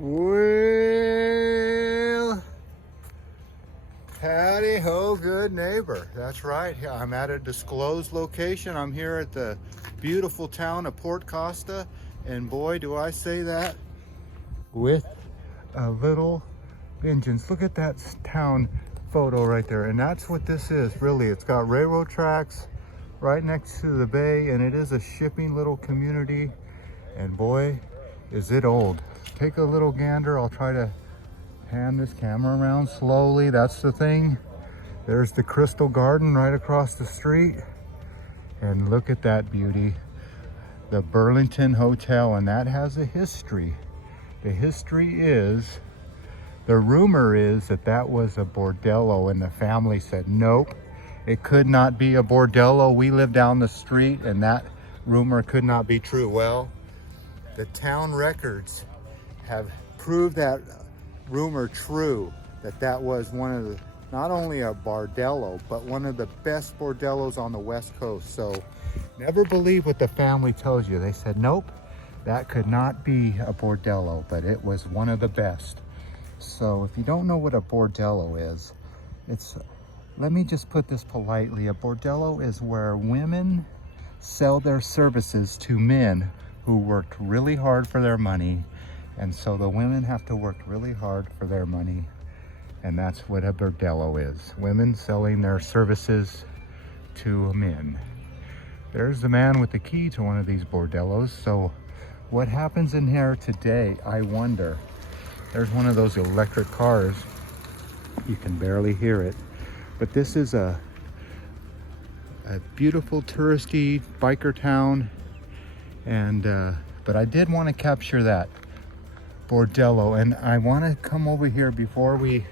Well, howdy ho, good neighbor. That's right. I'm at a disclosed location. I'm here at the beautiful town of Port Costa. And boy, do I say that with a little vengeance. Look at that town photo right there. And that's what this is, really. It's got railroad tracks right next to the bay, and it is a shipping little community. And boy, is it old. Take a little gander. I'll try to pan this camera around slowly. That's the thing. There's the Crystal Garden right across the street. And look at that beauty. The Burlington Hotel, and that has a history. The history is, the rumor is that that was a bordello, and the family said, nope, it could not be a bordello. We live down the street, and that rumor could not be true. Well, the town records have proved that rumor true, that that was one of the, not only a bordello, but one of the best bordellos on the West Coast. So never believe what the family tells you. They said, nope, that could not be a bordello, but it was one of the best. So if you don't know what a bordello is, let me just put this politely. A bordello is where women sell their services to men who worked really hard for their money. And so the women have to work really hard for their money. And that's what a bordello is. Women selling their services to men. There's the man with the key to one of these bordellos. So what happens in here today, I wonder. There's one of those electric cars. You can barely hear it. But this is a beautiful touristy biker town. And but I did want to capture that bordello, and I want to come over here before we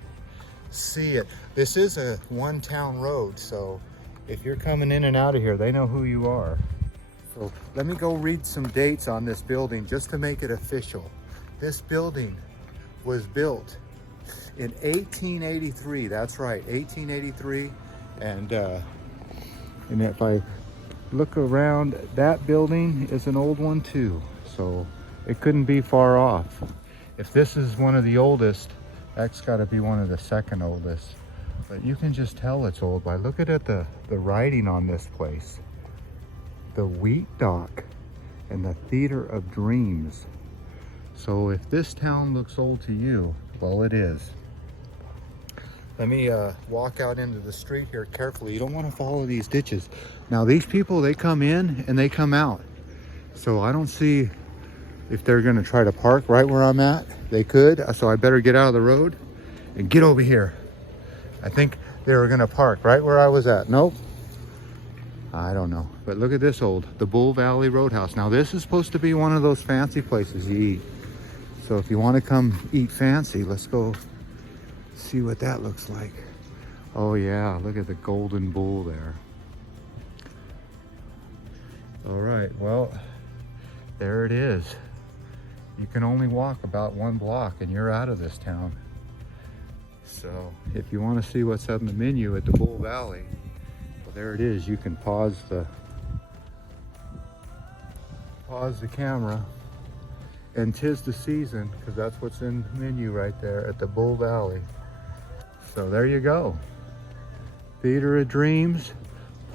see it. This is a one town road, so if you're coming in and out of here, they know who you are. So let me go read some dates on this building just to make it official. This building was built in 1883. That's right, 1883. And if I look around, that building is an old one too, so it couldn't be far off. If this is one of the oldest, that's got to be one of the second oldest. But you can just tell it's old by looking at the writing on this place. The Wheat Dock and the Theater of Dreams. So if this town looks old to you, well, it is. Let me walk out into the street here carefully. You don't want to follow these ditches. Now these people, they come in and they come out. So I don't see if they're gonna try to park right where I'm at. They could, so I better get out of the road and get over here. I think they were gonna park right where I was at. Nope, I don't know. But look at this the Bull Valley Roadhouse. Now this is supposed to be one of those fancy places you eat. So if you wanna come eat fancy, let's go see what that looks like. Oh yeah, look at the golden bull there. All right, well, there it is. You can only walk about 1 block and you're out of this town. So if you want to see what's on the menu at the Bull Valley, well, there it is. You can pause the camera, and 'tis the season, because that's what's in the menu right there at the Bull Valley. So there you go. Theater of Dreams,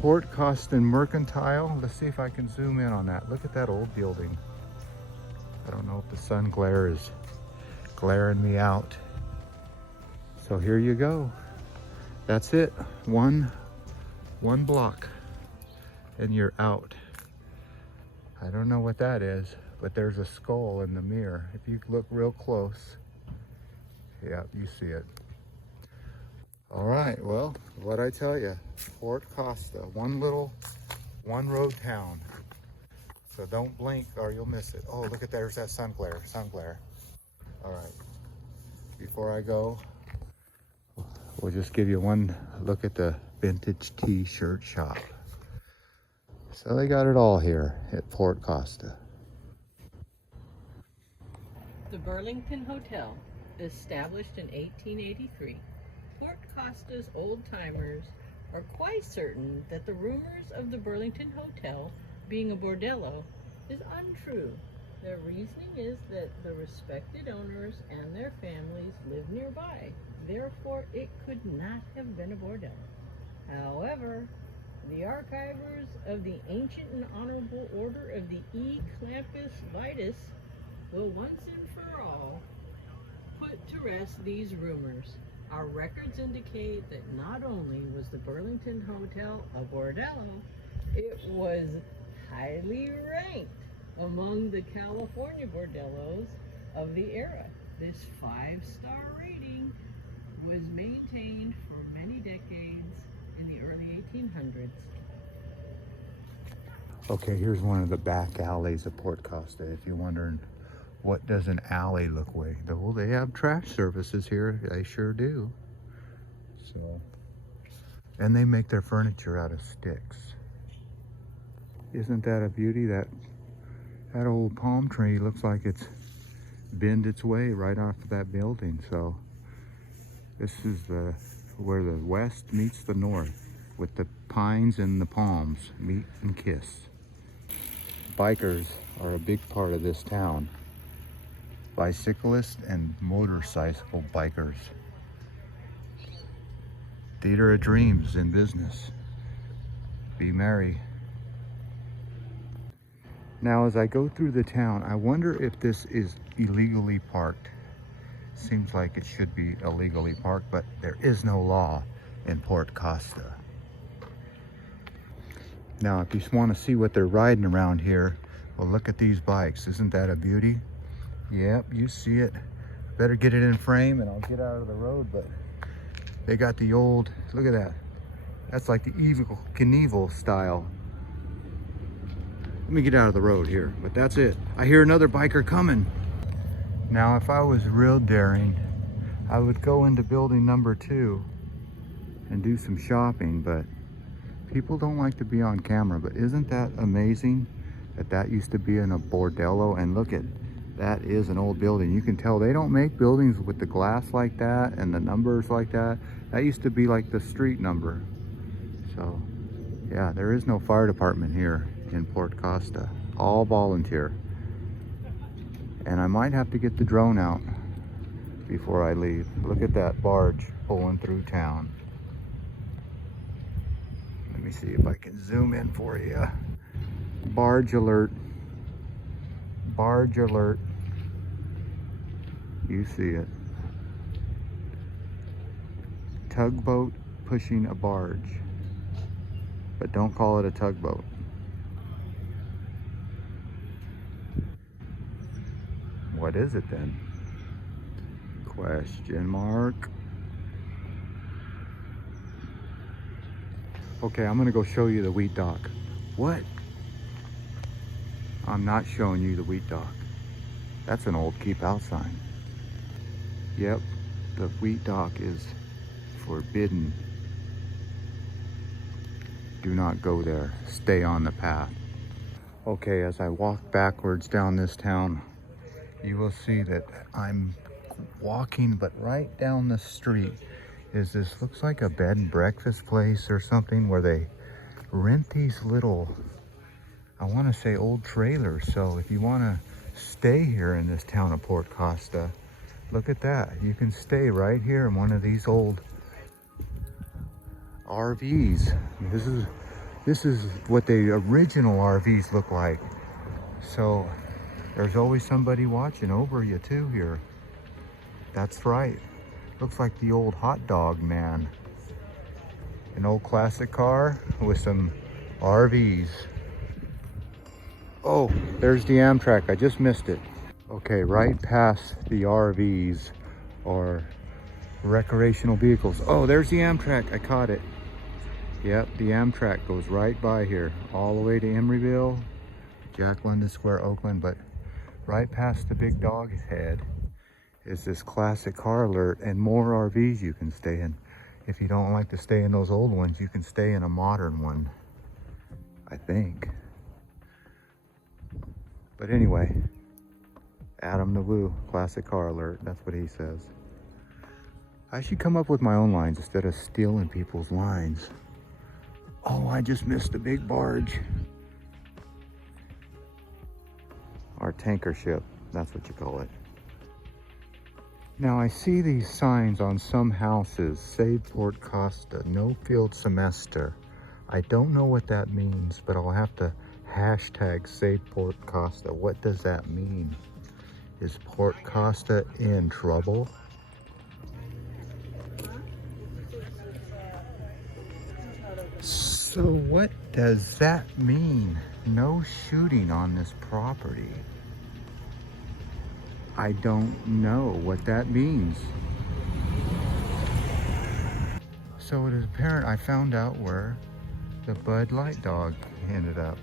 Port Costa Mercantile. Let's see if I can zoom in on that. Look at that old building. I don't know if the sun glare is glaring me out. So here you go. That's it. One block and you're out. I don't know what that is, but there's a skull in the mirror. If you look real close, yeah, you see it. All right, well, what'd I tell you? Fort Costa, one road town. So don't blink or you'll miss it. Oh, look at there's that sun glare. All right, before I go, we'll just give you one look at the vintage t-shirt shop. So they got it all here at Fort Costa. The Burlington Hotel, established in 1883, Fort Costa's old-timers are quite certain that the rumors of the Burlington Hotel being a bordello is untrue. The reasoning is that the respected owners and their families live nearby. Therefore, it could not have been a bordello. However, the archivers of the ancient and honorable order of the E. Clampus Vitus will once and for all put to rest these rumors. Our records indicate that not only was the Burlington Hotel a bordello, it was highly ranked among the California bordellos of the era. This 5-star rating was maintained for many decades in the early 1800s. Okay, here's one of the back alleys of Port Costa. If you're wondering, what does an alley look like? Well, they have trash services here. They sure do. So, and they make their furniture out of sticks. Isn't that a beauty? That old palm tree looks like it's bent its way right off of that building. So this is where the west meets the north, with the pines and the palms meet and kiss. Bikers are a big part of this town. Bicyclists and motorcycle bikers. Theater of dreams in business. Be merry. Now, as I go through the town, I wonder if this is illegally parked. Seems like it should be illegally parked, but there is no law in Port Costa. Now, if you just want to see what they're riding around here, well, look at these bikes. Isn't that a beauty? Yep, you see it. Better get it in frame and I'll get out of the road, but they got the old, look at that. That's like the Evil Knievel style. Let me get out of the road here, but that's it. I hear another biker coming. Now, if I was real daring, I would go into building number 2 and do some shopping, but people don't like to be on camera. But isn't that amazing that that used to be in a bordello? And look at, that is an old building. You can tell they don't make buildings with the glass like that and the numbers like that. That used to be like the street number. So yeah, there is no fire department here in Port Costa. All volunteer. And I might have to get the drone out before I leave. Look at that barge pulling through town. Let me see if I can zoom in for you. Barge alert. Barge alert. You see it. Tugboat pushing a barge. But don't call it a tugboat. What is it then? Question mark. Okay, I'm gonna go show you the wheat dock. What? I'm not showing you the wheat dock. That's an old keep out sign. Yep, the wheat dock is forbidden. Do not go there. Stay on the path. Okay, as I walk backwards down this town, you will see that I'm walking, but right down the street is this, looks like a bed and breakfast place or something, where they rent these little, I want to say old trailers. So if you want to stay here in this town of Port Costa, look at that. You can stay right here in one of these old RVs. This is what the original RVs look like. So there's always somebody watching over you too here. That's right. Looks like the old hot dog man. An old classic car with some RVs. Oh, there's the Amtrak. I just missed it. Okay, right past the RVs or recreational vehicles. Oh, there's the Amtrak. I caught it. Yep, the Amtrak goes right by here, all the way to Emeryville, Jack London Square, Oakland. But right past the big dog head is this classic car alert, and more RVs you can stay in. If you don't like to stay in those old ones, you can stay in a modern one, I think. But anyway, Adam the Woo, classic car alert, that's what he says. I should come up with my own lines instead of stealing people's lines. Oh, I just missed a big barge. Or tanker ship, that's what you call it. Now I see these signs on some houses, Save Fort Costa, no field semester. I don't know what that means, but I'll have to hashtag Save Port Costa. What does that mean? Is Port Costa in trouble? So what does that mean? No shooting on this property. I don't know what that means. So it is apparent I found out where the Bud Light dog ended up.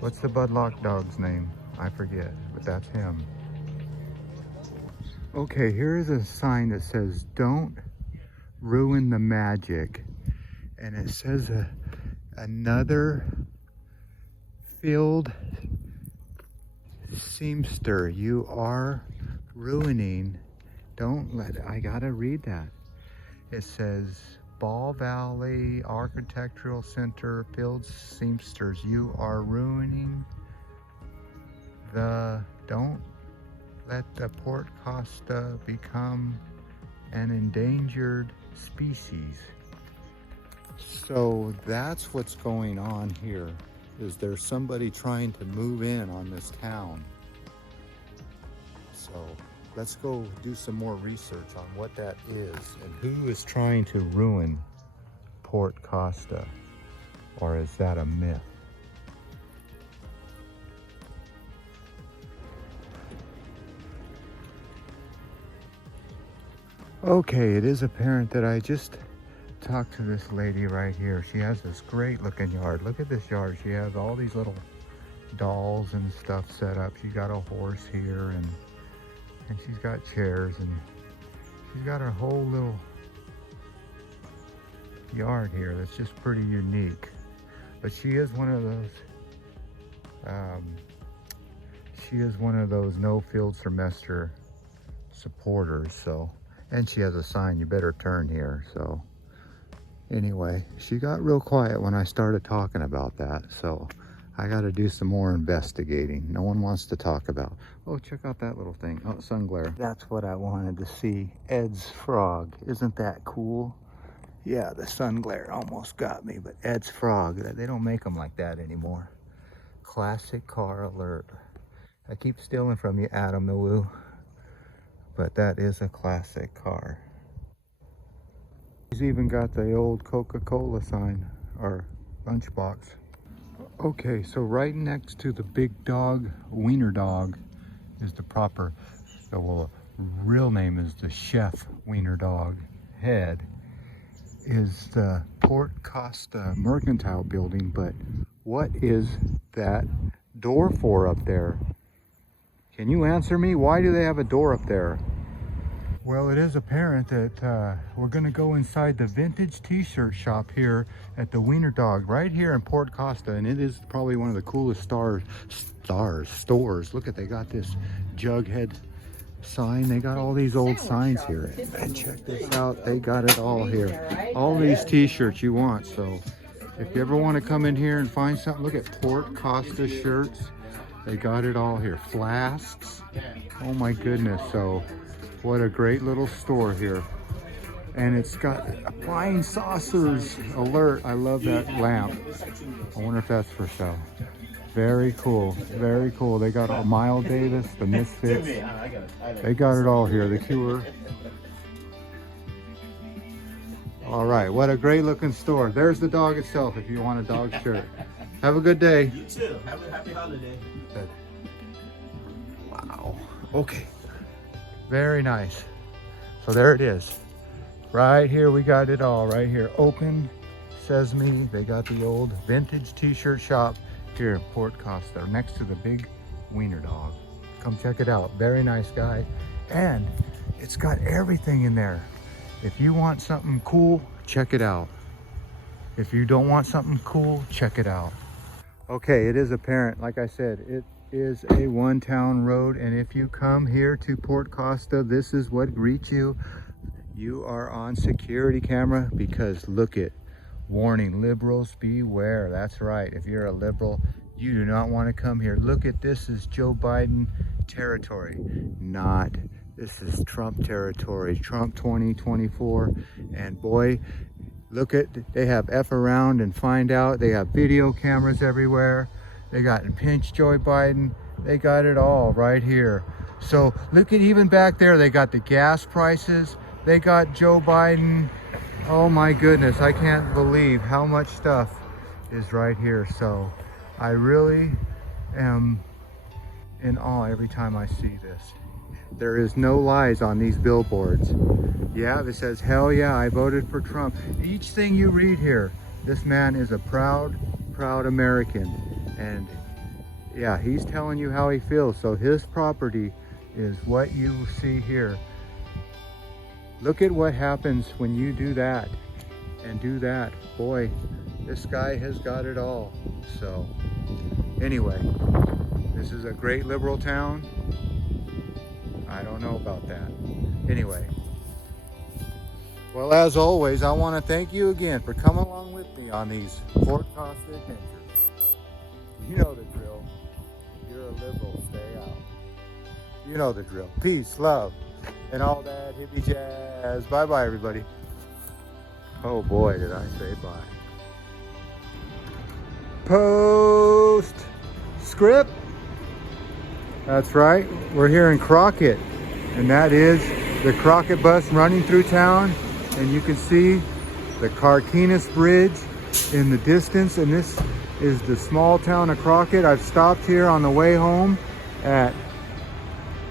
What's the Bud Light dog's name? I forget, but that's him. Okay, here is a sign that says, "Don't ruin the magic." And it says another field seamster, you are ruining. Don't let, I gotta read that. It says, Ball Valley Architectural Center, field seamsters, you are ruining don't let the Port Costa become an endangered species. So that's what's going on here. Is there somebody trying to move in on this town? So let's go do some more research on what that is and who is trying to ruin Port Costa, or is that a myth? Okay, it is apparent that I just talked to this lady right here. She has this great looking yard. Look at this yard. She has all these little dolls and stuff set up. She's got a horse here and she's got chairs, and she's got her whole little yard here that's just pretty unique. But she is one of those no field semester supporters. So, and she has a sign, you better turn here. So anyway, she got real quiet when I started talking about that, so I got to do some more investigating. No one wants to talk about. Oh, check out that little thing. Oh, sun glare. That's what I wanted to see. Ed's frog. Isn't that cool? Yeah, the sun glare almost got me, but Ed's frog, they don't make them like that anymore. Classic car alert. I keep stealing from you, Adam the Woo, but that is a classic car. He's even got the old Coca-Cola sign, or lunchbox. Okay, so right next to the big dog, Wiener Dog, is the proper, well, real name is the Chef Wiener Dog head, is the Port Costa Mercantile Building. But what is that door for up there? Can you answer me? Why do they have a door up there? Well, it is apparent that we're going to go inside the vintage t-shirt shop here at the Wiener Dog right here in Port Costa, and it is probably one of the coolest stores. Look at, they got this Jughead sign. They got all these old signs here. And check this out, they got it all here. All these t-shirts you want. So if you ever want to come in here and find something, look at Port Costa shirts. They got it all here. Flasks. Oh my goodness. So what a great little store here. And it's got flying saucers alert. I love that lamp. I wonder if that's for sale. Very cool, very cool. They got a Miles Davis, the Misfits. They got it all here, the Cure. All right, what a great looking store. There's the dog itself if you want a dog shirt. Have a good day. You too. Have a happy holiday. Wow, okay. Very nice. So there it is. Right here, we got it all right here. Open Sesame. They got the old vintage t-shirt shop here in Port Costa next to the big Wiener Dog. Come check it out. Very nice guy. And it's got everything in there. If you want something cool, check it out. If you don't want something cool, check it out. Okay, it is apparent, like I said, it is a one-town road, and if you come here to Port Costa, this is what greets you. You are on security camera because look it, warning, liberals beware. That's right, if you're a liberal, You do not want to come here. Look at this, is Joe Biden territory. Not. This is Trump territory. Trump 2024. And boy, look at, they have F around and find out. They have video cameras everywhere. They got pinch Joe Biden. They got it all right here. So look at, even back there, they got the gas prices. They got Joe Biden. Oh my goodness, I can't believe how much stuff is right here. So I really am in awe every time I see this. There is no lies on these billboards. Yeah, it says, hell yeah, I voted for Trump. Each thing you read here, this man is a proud, proud American. And yeah, he's telling you how he feels. So his property is what you see here. Look at what happens when you do that and do that. Boy, this guy has got it all. So anyway, this is a great liberal town. I don't know about that. Anyway, well, as always, I want to thank you again for coming along with me on these Fort Costa adventures. You know the drill. If you're a liberal, stay out. You know the drill. Peace, love, and all that hippie jazz. Bye-bye, everybody. Oh boy, did I say bye. Post script. That's right. We're here in Crockett, and that is the Crockett bus running through town, and you can see the Carquinez Bridge in the distance, and this is the small town of Crockett. I've stopped here on the way home at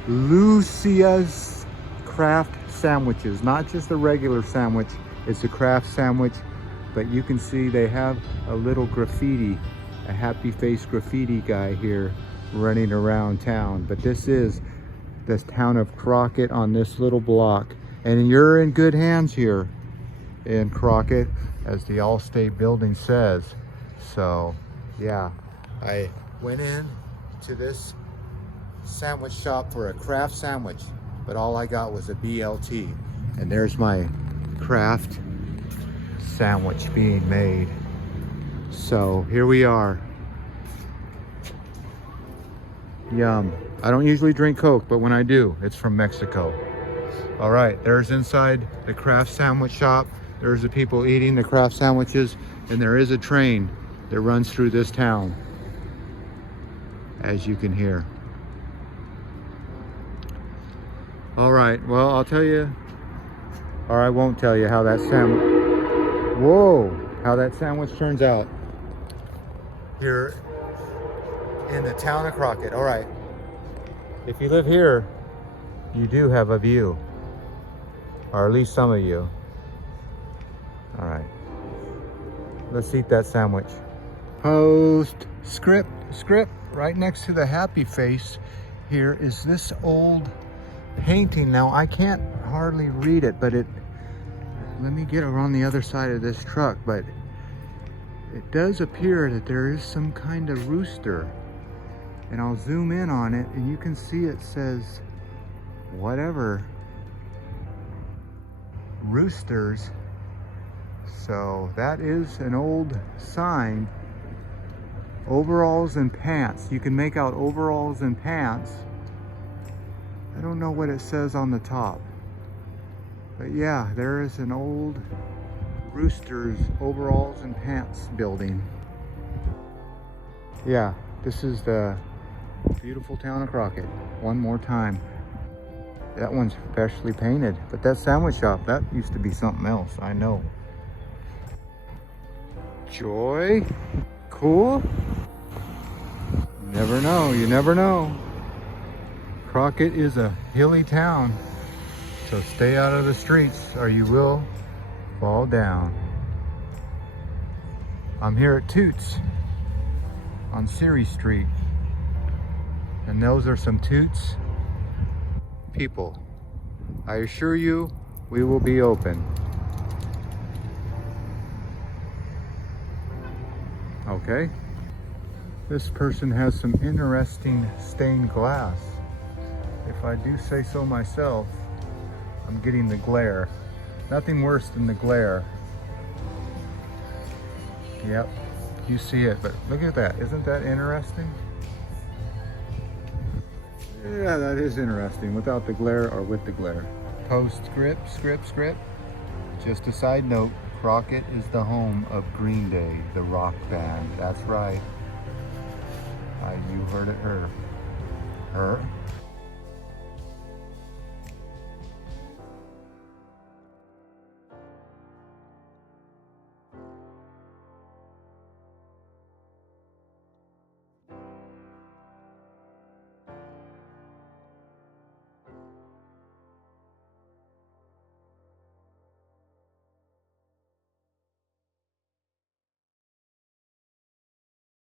Lucia's Craft Sandwiches. Not just a regular sandwich, it's a craft sandwich, but you can see they have a little graffiti, a happy face graffiti guy here running around town. But this is this town of Crockett on this little block, and you're in good hands here in Crockett, as the Allstate building says. So yeah, I went in to this sandwich shop for a craft sandwich, but all I got was a BLT, and there's my craft sandwich being made. So here we are. Yum. I don't usually drink Coke, but when I do, it's from Mexico. All right, there's inside the craft sandwich shop. There's the people eating the craft sandwiches, and there is a train that runs through this town, as you can hear. All right, well, I'll tell you, or I won't tell you how that sandwich, how that sandwich turns out here in the town of Crockett. All right, if you live here, you do have a view, or at least some of you. All right, let's eat that sandwich. Post script, right next to the happy face here is this old painting. Now I can't hardly read it, but let me get around the other side of this truck, but it does appear that there is some kind of rooster, and I'll zoom in on it, and you can see it says whatever, roosters. So that is an old sign. Overalls and pants. You can make out overalls and pants. I don't know what it says on the top, but yeah, there is an old Roosters overalls and pants building. Yeah, this is the beautiful town of Crockett. One more time. That one's freshly painted, but that sandwich shop, that used to be something else, I know. Joy, cool. You never know, you never know. Crockett is a hilly town, so stay out of the streets or you will fall down. I'm here at Toots on Ceres Street, and those are some Toots people. I assure you, we will be open. Okay. This person has some interesting stained glass. If I do say so myself, I'm getting the glare. Nothing worse than the glare. Yep. you see it, but look at that. Isn't that interesting? Yeah, that is interesting, without the glare or with the glare. Postscript, script. Just a side note, Crockett is the home of Green Day, the rock band. That's right. You heard it, her.